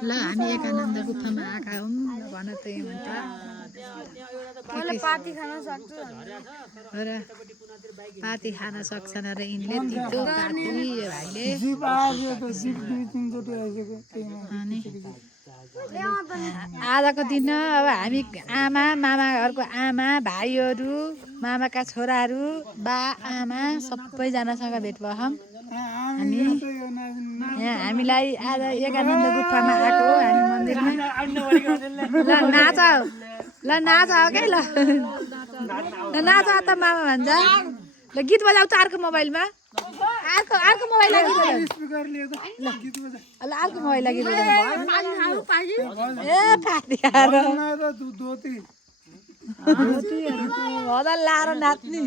ल हामी एकानन्द गुफामा आएका हौँ भन त हेमन्त मैले पाती खान सक्छु र पाती खान सक्छन् र यिनले तितो पाती भाइले अनि आजको दिन अब हामी आमा मामाहरूको आमा भाइहरू मामाका छोराहरू बा आमा सबैजनासँग भेट भयौँ हामी यहाँ हामीलाई आज एकानन्द गुफामा आएको हो हामी मन्दिरमा ल नाच ल नाच के ल नाच त मामा भन्छ ल गीत बजाऊ त अर्को मोबाइलमा अर्को मोबाइल गीत ल अर्को मोबाइल गीत ए पाती खाएर भदल लाएर नाच्ने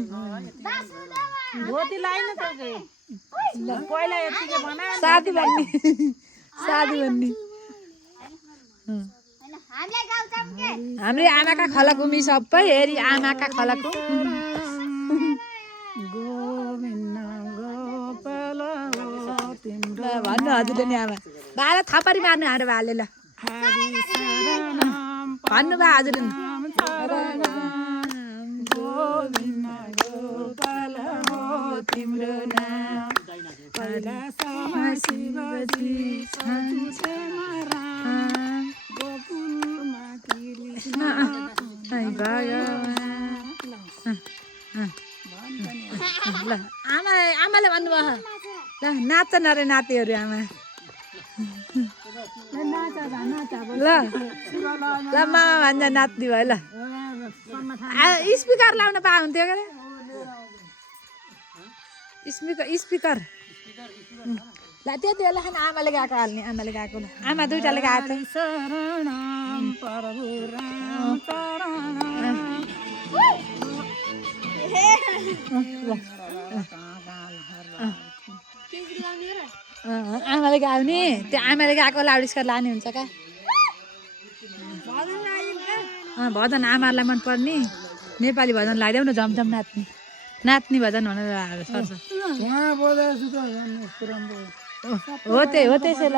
साथी भन्ने साथी भन्ने हाम्रो आमाका खलक उमी सबै हेरी आमाका खलक भन्नु हजुरले नि आमा बाह्र थपरी मार्नु हाम्रो भाले ल भन्नु भा हजुर तिम्रो ल आमाले भन्नुभयो ल नाच्छ न रे नातिहरू आमा ल ल मामा भन्छ नाच्ने भयो ल स्पिकर लाउन पाउँथ्यो के स्पिकर ल त्यति बेला खान आमाले गएको हाल्ने आमाले गएको ल आमा दुइटाले गएको आमाले गाउने त्यो आमाले गएको लाउड स्पिकर लाने हुन्छ क्या भजन आमालाई मनपर्ने नेपाली भजन लगाइदेऊ न झमझम नाच्ने नाच्ने भजन भनेर सर्छ हो त्यसै ल